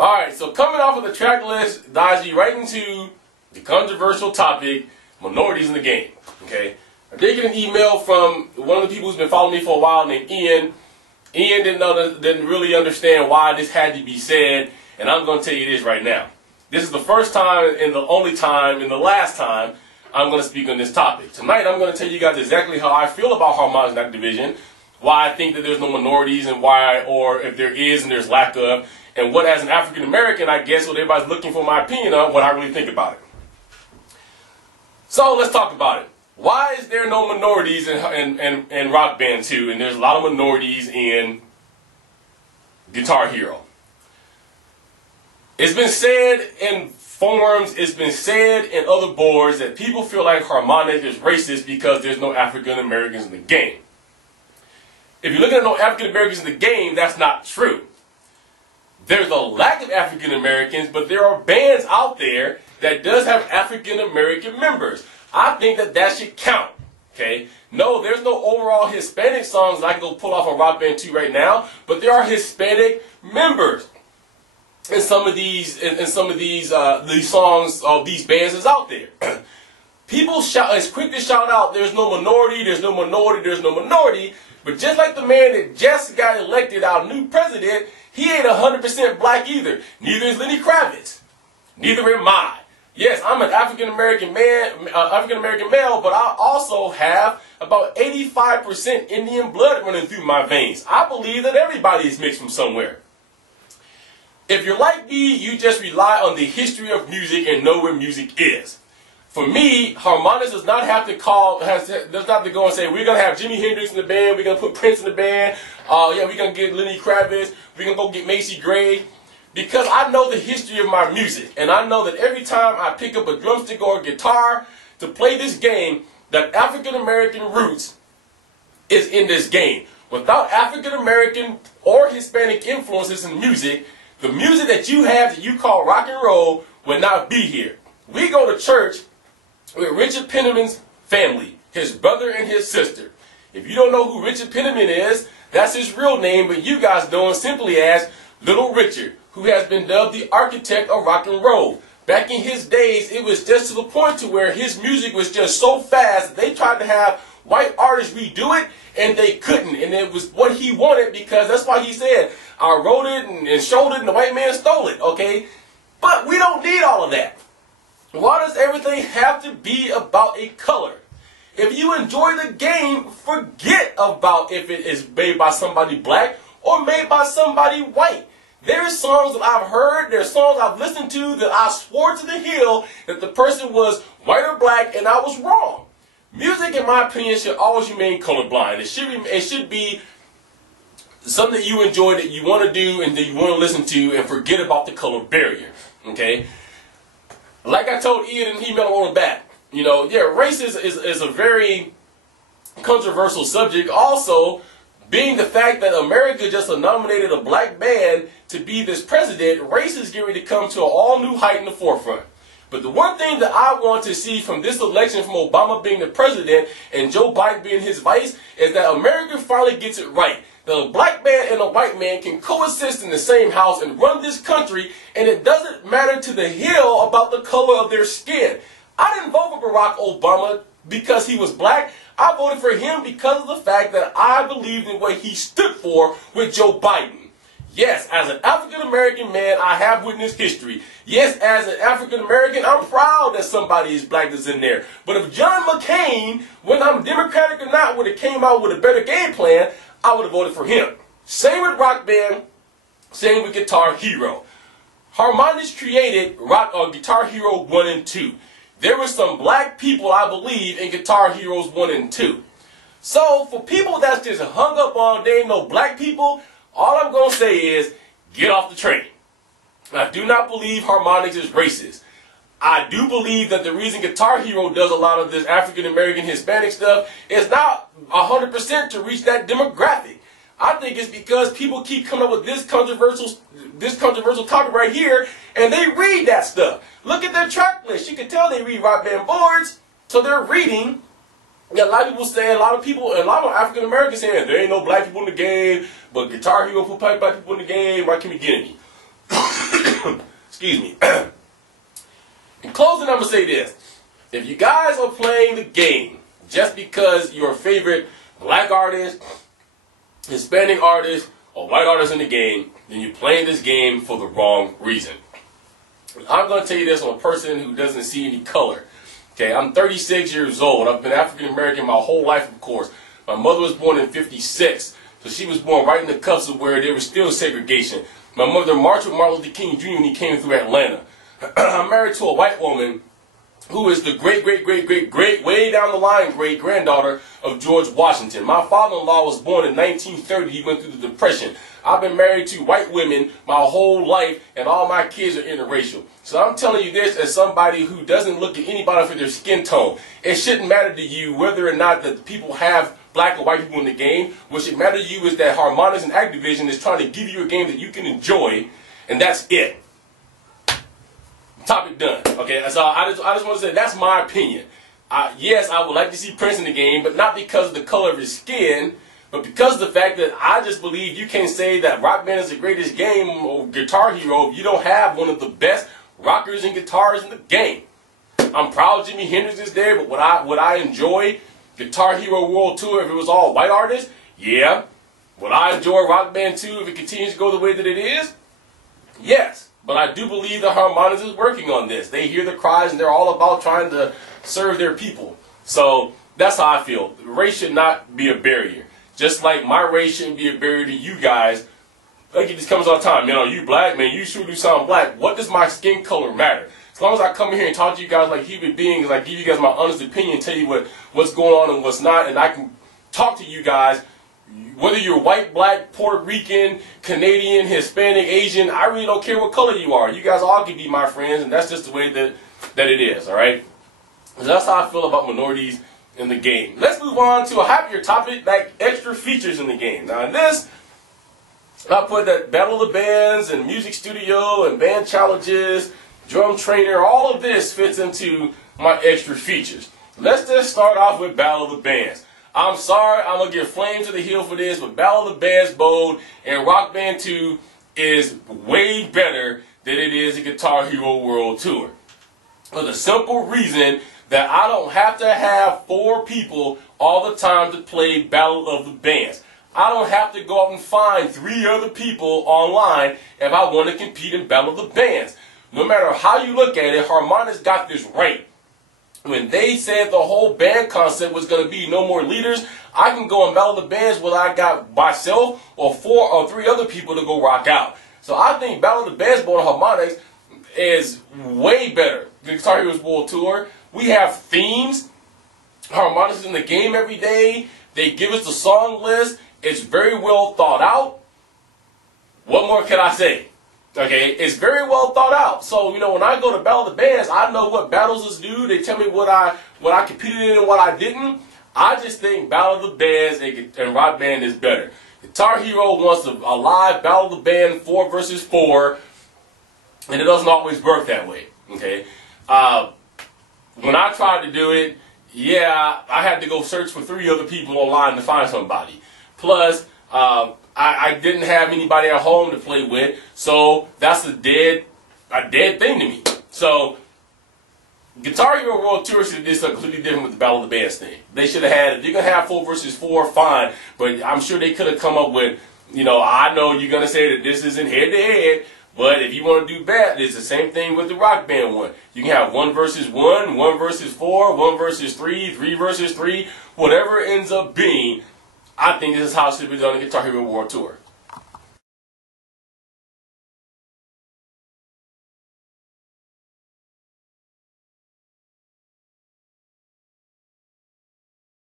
Alright, so coming off of the track list, dives you right into the controversial topic, minorities in the game. Okay? I did get an email from one of the people who's been following me for a while named Ian. Ian didn't really understand why this had to be said, and I'm going to tell you this right now. This is the first time and the only time and the last time I'm going to speak on this topic. Tonight I'm going to tell you guys exactly how I feel about harmonics in that division, why I think that there's no minorities and why, or if there is and there's lack of, and what as an African American, I guess what everybody's looking for my opinion on, what I really think about it. So let's talk about it. Why is there no minorities in Rock Band 2 and there's a lot of minorities in Guitar Hero? It's been said in forums, it's been said in other boards that people feel like Harmonic is racist because there's no African Americans in the game. If you're looking at no African Americans in the game, that's not true. There's a lack of African Americans, but there are bands out there that does have African American members. I think that should count. Okay? No, there's no overall Hispanic songs that I can go pull off on Rock Band 2 right now, but there are Hispanic members in some of these songs of these bands that's out there. People shout, it's quick to shout out, there's no minority, there's no minority, there's no minority. But just like the man that just got elected, our new president, he ain't 100% black either. Neither is Lenny Kravitz. Neither am I. Yes, I'm an African-American man, African-American male, but I also have about 85% Indian blood running through my veins. I believe that everybody is mixed from somewhere. If you're like me, you just rely on the history of music and know where music is. For me, harmonics does not have to go and say, we're going to have Jimi Hendrix in the band, we're going to put Prince in the band, yeah, we're going to get Lenny Kravitz, we're going to go get Macy Gray. Because I know the history of my music, and I know that every time I pick up a drumstick or a guitar to play this game, that African American roots is in this game. Without African American or Hispanic influences in music, the music that you have that you call rock and roll would not be here. We go to church with Richard Penniman's family, his brother and his sister. If you don't know who Richard Penniman is, that's his real name, but you guys know him simply as Little Richard, who has been dubbed the architect of rock and roll. Back in his days, it was just to the point to where his music was just so fast, they tried to have white artists redo it, and they couldn't. And it was what he wanted, because that's why he said, I wrote it and showed it and the white man stole it, okay? But we don't need all of that. Why does everything have to be about a color? If you enjoy the game, forget about if it is made by somebody black or made by somebody white. There are songs that I've heard, there are songs I've listened to that I swore to the hill that the person was white or black, and I was wrong. Music, in my opinion, should always remain colorblind. It should be something that you enjoy, that you want to do, and that you want to listen to, and forget about the color barrier. Okay? Like I told Ian in an email on the back, you know, yeah, race is a very controversial subject. Also, being the fact that America just nominated a black man to be this president, race is getting to come to an all-new height in the forefront. But the one thing that I want to see from this election, from Obama being the president and Joe Biden being his vice, is that America finally gets it right. That a black man and a white man can coexist in the same house and run this country, and it doesn't matter to the hill about the color of their skin. I didn't vote for Barack Obama because he was black. I voted for him because of the fact that I believed in what he stood for with Joe Biden. Yes, as an African-American man, I have witnessed history. Yes, as an African-American, I'm proud that somebody is black that's in there. But if John McCain, whether I'm Democratic or not, would have came out with a better game plan, I would have voted for him. Same with Rock Band, same with Guitar Hero. Harmonics created Guitar Hero 1 and 2. There were some black people, I believe, in Guitar Heroes 1 and 2. So, for people that's just hung up on they ain't no black people, all I'm going to say is, get off the train. I do not believe Harmonics is racist. I do believe that the reason Guitar Hero does a lot of this African-American Hispanic stuff is not 100% to reach that demographic. I think it's because people keep coming up with this controversial topic right here, and they read that stuff. Look at their track list. You can tell they read Rock Band boards, so they're reading. Yeah, a lot of people say, a lot of African Americans saying there ain't no black people in the game, but Guitar Hero put black people in the game. Why can't we get any? Excuse me. In closing, I'm going to say this. If you guys are playing the game just because your favorite black artist, Hispanic artist, or white artist in the game, then you're playing this game for the wrong reason. I'm going to tell you this from a person who doesn't see any color. Okay, I'm 36 years old. I've been African American my whole life, of course. My mother was born in '56, so she was born right in the cusp of where there was still segregation. My mother marched with Martin Luther King Jr. when he came through Atlanta. I'm married to a white woman who is the great, way down the line great-granddaughter of George Washington. My father-in-law was born in 1930. He went through the Depression. I've been married to white women my whole life, and all my kids are interracial. So I'm telling you this as somebody who doesn't look at anybody for their skin tone. It shouldn't matter to you whether or not that people have black or white people in the game. What should matter to you is that Harmonix and Activision is trying to give you a game that you can enjoy, and that's it. Topic done. Okay, so I just want to say that's my opinion. Yes, I would like to see Prince in the game, but not because of the color of his skin, but because of the fact that I just believe you can't say that Rock Band is the greatest game or Guitar Hero if you don't have one of the best rockers and guitars in the game. I'm proud Jimi Hendrix is there, but would I enjoy Guitar Hero World Tour if it was all white artists? Yeah. Would I enjoy Rock Band 2 if it continues to go the way that it is? Yes. But I do believe that Harmonix is working on this. They hear the cries and they're all about trying to serve their people. So that's how I feel. Race should not be a barrier. Just like my race shouldn't be a barrier to you guys. Like it just comes all the time. You know, you black, man, you sure do sound black. What does my skin color matter? As long as I come here and talk to you guys like human beings, I give you guys my honest opinion, tell you what's going on and what's not, and I can talk to you guys, whether you're white, black, Puerto Rican, Canadian, Hispanic, Asian, I really don't care what color you are. You guys all can be my friends, and that's just the way that it is, all right? So that's how I feel about minorities in the game. Let's move on to a happier topic, like extra features in the game. Now in this, I put that Battle of the Bands and Music Studio and Band Challenges, Drum Trainer, all of this fits into my extra features. Let's just start off with Battle of the Bands. I'm sorry, I'm going to give flame to the heel for this, but Battle of the Bands Mode and Rock Band 2 is way better than it is in Guitar Hero World Tour. For the simple reason that I don't have to have 4 people all the time to play Battle of the Bands. I don't have to go out and find 3 other people online if I want to compete in Battle of the Bands. No matter how you look at it, Harmonix got this right. When they said the whole band concept was going to be no more leaders, I can go and Battle of the Bands whether I got myself or 4 or 3 other people to go rock out. So I think Battle of the Bands Mode on Harmonix is way better than Guitar Heroes World Tour. We have themes. Harmonix is in the game every day. They give us the song list. It's very well thought out. What more can I say? Okay, it's very well thought out. So, you know, when I go to Battle of the Bands, I know what battles is due. They tell me what I competed in and what I didn't. I just think Battle of the Bands and Rock Band is better. Guitar Hero wants a live Battle of the Band 4 versus 4, and it doesn't always work that way. Okay, when I tried to do it, yeah, I had to go search for 3 other people online to find somebody. Plus, I didn't have anybody at home to play with, so that's a dead thing to me. So, Guitar Hero World Tour should have did something completely different with the Battle of the Bands thing. They should have had, if you're going to have 4 versus 4, fine, but I'm sure they could have come up with, you know, I know you're going to say that this isn't head-to-head, but if you want to do that, it's the same thing with the Rock Band one. You can have 1 versus 1, 1 versus 4, 1 versus 3, 3 versus 3, whatever it ends up being. I think this is how it should be done in Guitar Hero World Tour.